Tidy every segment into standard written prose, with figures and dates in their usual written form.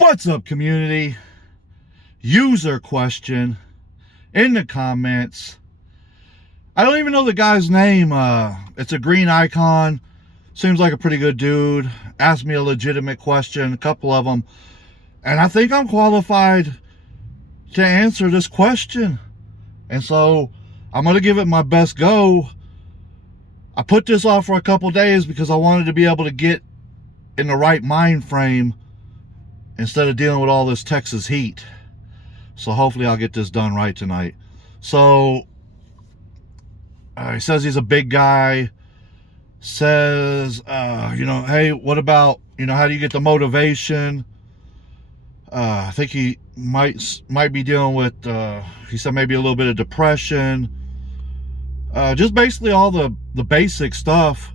What's up, community? User question in the comments. I don't even know the guy's name. It's a green icon. Seems like a pretty good dude. Asked me a legitimate question, a couple of them. And I think I'm qualified to answer this question. And so I'm going to give it my best go. I put this off for a couple days because I wanted to be able to get in the right mind frame instead of dealing with all this Texas heat. So hopefully I'll get this done right tonight. So he says he's a big guy. Says, hey, what about, how do you get the motivation? I think he might be dealing with, he said maybe a little bit of depression. Just basically all the basic stuff,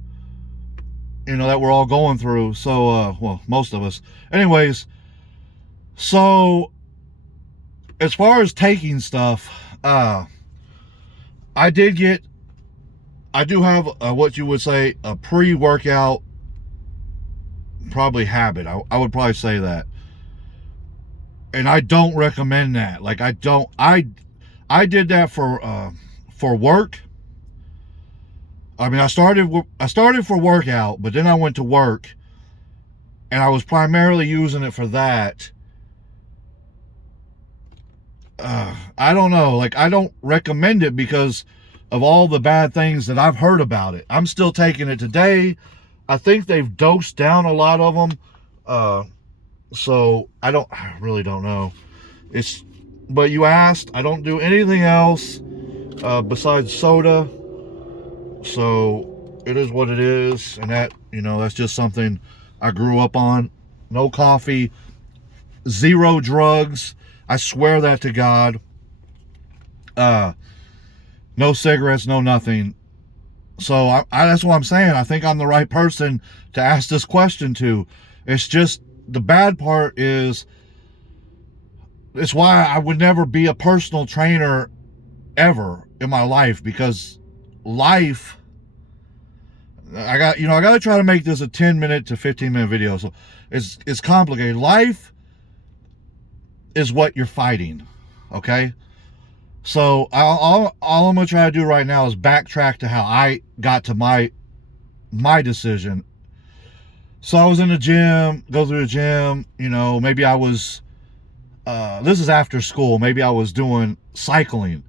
that we're all going through. So, well, most of us. Anyways, so as far as taking stuff, I do have what you would say a pre-workout probably habit. I would probably say that. And I don't recommend that. Like I did that for work. I mean, I started for workout, but then I went to work and I was primarily using it for that. I don't know. Like, I don't recommend it because of all the bad things that I've heard about it. I'm still taking it today. I think they've dosed down a lot of them. So I really don't know. But you asked, I don't do anything else, besides soda. So it is what it is. And that, that's just something I grew up on. No coffee, zero drugs. I swear that to God. No cigarettes, no nothing. So that's what I'm saying. I think I'm the right person to ask this question to. It's just the bad part is it's why I would never be a personal trainer ever in my life, because life, I got to try to make this a 10-minute to 15-minute video. So it's complicated. Life is what you're fighting. Okay. So all I'm going to try to do right now is backtrack to how I got to my decision. So I was in the gym, go through the gym, maybe I was, this is after school. Maybe I was doing cycling,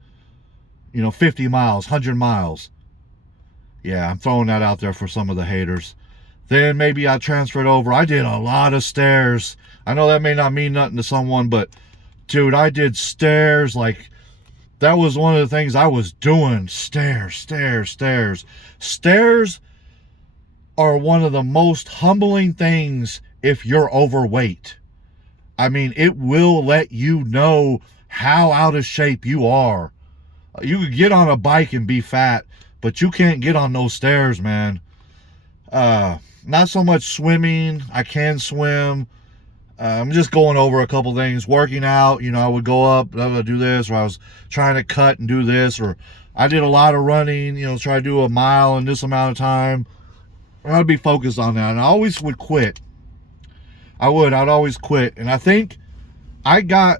50 miles, 100 miles. Yeah, I'm throwing that out there for some of the haters. Then maybe I transferred over. I did a lot of stairs. I know that may not mean nothing to someone, but dude, I did stairs. Like, that was one of the things I was doing. Stairs. Stairs are one of the most humbling things if you're overweight. I mean, it will let you know how out of shape you are. You could get on a bike and be fat, but you can't get on those stairs, man. Not so much swimming. I can swim. I'm just going over a couple things. Working out, I would go up, I would do this, or I was trying to cut and do this, or I did a lot of running, try to do a mile in this amount of time. I'd be focused on that, and I always would quit. I'd always quit. And I think this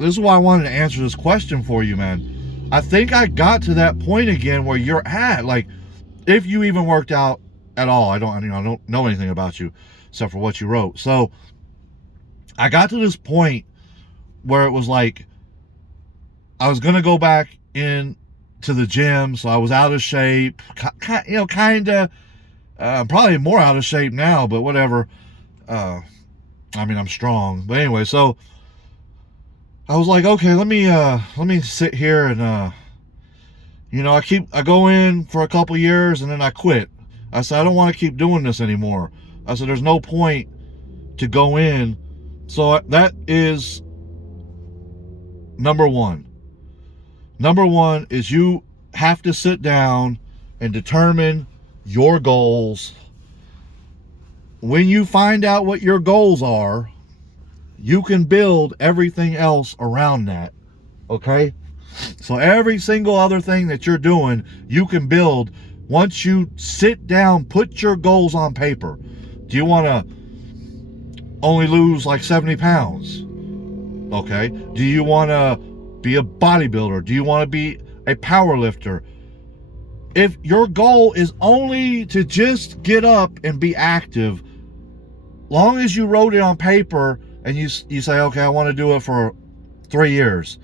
is why I wanted to answer this question for you, man. I think I got to that point again where you're at, like, if you even worked out at all. I don't know anything about you except for what you wrote. So I got to this point where it was like I was gonna go back in to the gym, so I was out of shape, kind of. Probably more out of shape now, but whatever. I'm strong. But anyway, so I was like, okay, let me sit here and I go in for a couple years and then I quit. I said, I don't want to keep doing this anymore. I said, there's no point to go in. So that is number one. Number one is you have to sit down and determine your goals. When you find out what your goals are, you can build everything else around that. Okay? So every single other thing that you're doing, you can build once you sit down, put your goals on paper. Do you want to only lose like 70 pounds? Okay. Do you want to be a bodybuilder? Do you want to be a power lifter? If your goal is only to just get up and be active, long as you wrote it on paper and you say, okay, I want to do it for 3 years,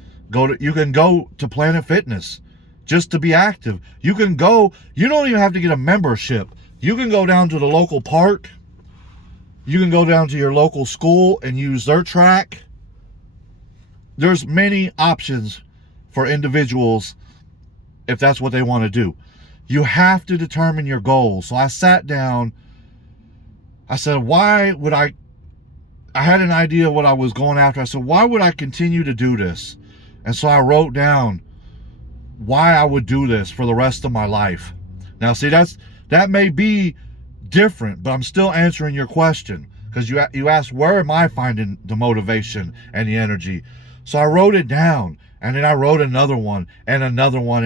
you can go to Planet Fitness just to be active. You can go, you don't even have to get a membership. You can go down to the local park. You can go down to your local school and use their track. There's many options for individuals if that's what they want to do. You have to determine your goals. So I sat down. I said, why would I had an idea of what I was going after. I said, why would I continue to do this? And so I wrote down why I would do this for the rest of my life. Now, see, that may be different, but I'm still answering your question, because you asked, where am I finding the motivation and the energy? So I wrote it down, and then I wrote another one, and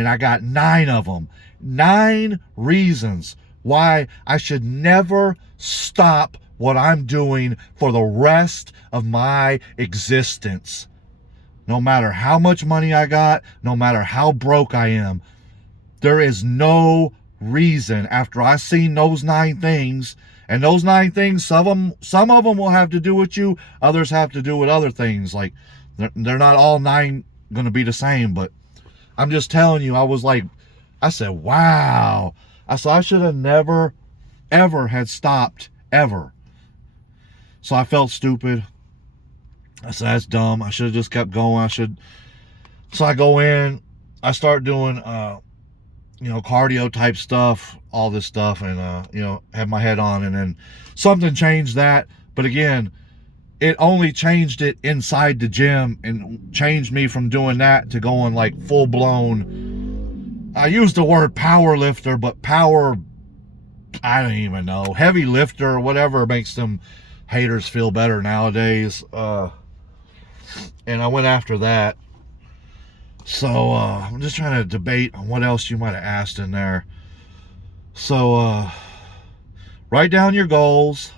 I got 9 of them. 9 reasons why I should never stop what I'm doing for the rest of my existence. No matter how much money I got, no matter how broke I am, there is no reason after I've seen those 9 things, and those 9 things, some of them will have to do with you, others have to do with other things. Like, they're not all 9 going to be the same, but I'm just telling you, I said, wow. I said, I should have never, ever had stopped, ever. So I felt stupid. I said, that's dumb. I should have just kept going. So I go in, I start doing, cardio type stuff, all this stuff, and, have my head on, and then something changed that. But again, it only changed it inside the gym and changed me from doing that to going like full blown. I use the word power lifter, but power, I don't even know, heavy lifter, whatever makes them haters feel better nowadays. And I went after that. So I'm just trying to debate on what else you might have asked in there. So write down your goals.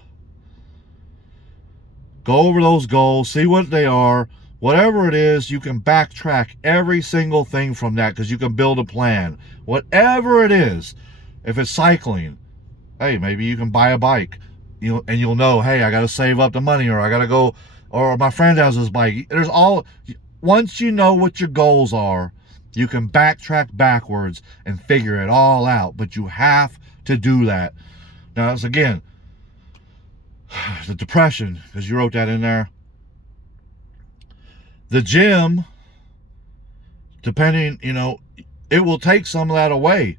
Go over those goals, see what they are. Whatever it is, you can backtrack every single thing from that, because you can build a plan. Whatever it is, if it's cycling, hey, maybe you can buy a bike. And you'll know, hey, I got to save up the money, or I got to go, or my friend has his bike. Once you know what your goals are, you can backtrack backwards and figure it all out. But you have to do that. Now, it's again, the depression, because you wrote that in there. The gym, depending, it will take some of that away.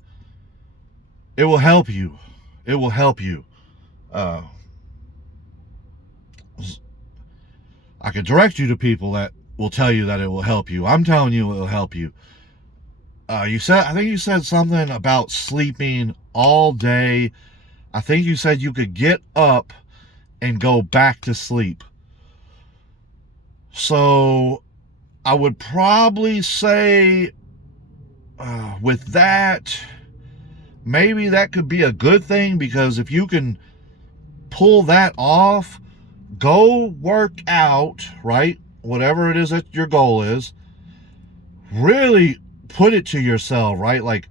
It will help you. It will help you. I could direct you to people that will tell you that it will help you. I'm telling you it will help you. I think you said something about sleeping all day. I think you said you could get up and go back to sleep. So I would probably say with that, maybe that could be a good thing, because if you can pull that off, go work out, right? Whatever it is that your goal is, really put it to yourself, right? Like,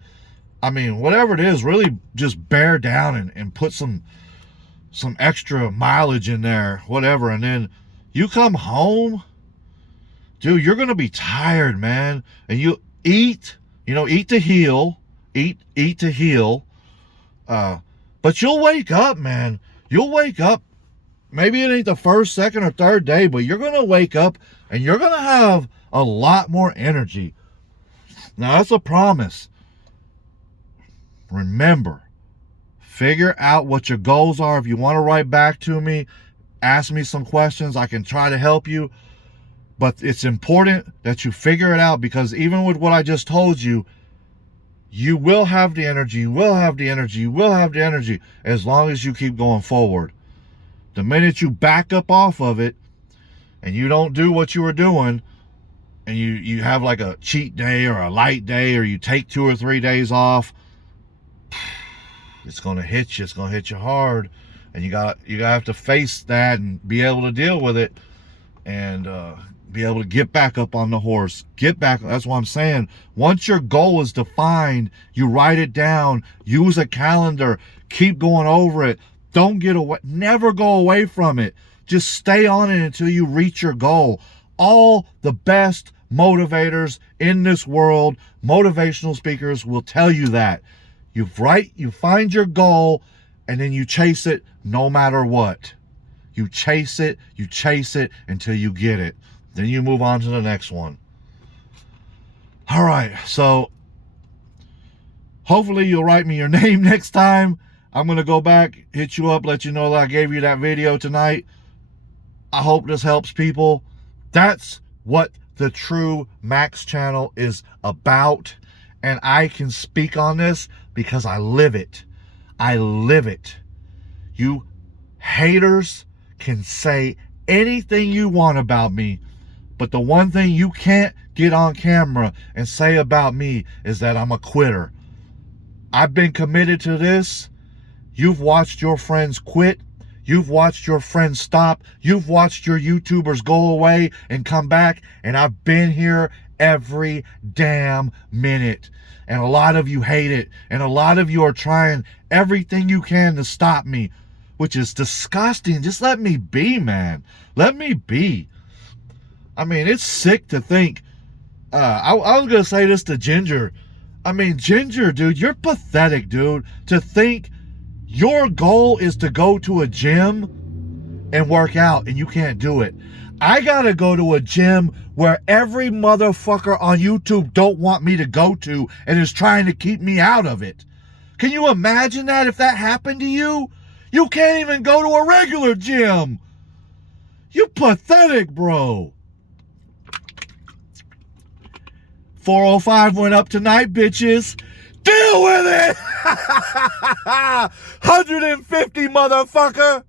whatever it is, really just bear down and put some extra mileage in there, whatever. And then you come home, dude, you're going to be tired, man. And you eat to heal, eat to heal. But you'll wake up, man. You'll wake up. Maybe it ain't the first, second, or third day, but you're going to wake up and you're going to have a lot more energy. Now, that's a promise. Remember, figure out what your goals are. If you want to write back to me, ask me some questions. I can try to help you. But it's important that you figure it out, because even with what I just told you, you will have the energy, you will have the energy, you will have the energy, as long as you keep going forward. The minute you back up off of it and you don't do what you were doing, and you have like a cheat day or a light day, or you take 2 or 3 days off, it's going to hit you. It's going to hit you hard, And you gotta have to face that and be able to deal with it, and be able to get back up on the horse. Get back. That's what I'm saying. Once your goal is defined, you write it down. Use a calendar. Keep going over it. Don't get away. Never go away from it. Just stay on it until you reach your goal. All the best motivators in this world, motivational speakers, will tell you that. You find your goal, and then you chase it no matter what. You chase it until you get it. Then you move on to the next one. All right, so hopefully you'll write me your name next time. I'm going to go back, hit you up, let you know that I gave you that video tonight. I hope this helps people. That's what the true Maxx channel is about. And I can speak on this because I live it. I live it. You haters can say anything you want about me, but the one thing you can't get on camera and say about me is that I'm a quitter. I've been committed to this. You've watched your friends quit. You've watched your friends stop. You've watched your YouTubers go away and come back. And I've been here every damn minute. And a lot of you hate it. And a lot of you are trying everything you can to stop me, which is disgusting. Just let me be, man. Let me be. I mean, it's sick to think. I was going to say this to Ginger. I mean, Ginger, dude, you're pathetic, dude. To think your goal is to go to a gym and work out, and you can't do it. I got to go to a gym where every motherfucker on YouTube don't want me to go to and is trying to keep me out of it. Can you imagine that if that happened to you? You can't even go to a regular gym. You pathetic, bro. 405 went up tonight, bitches. Deal with it. 150, motherfucker.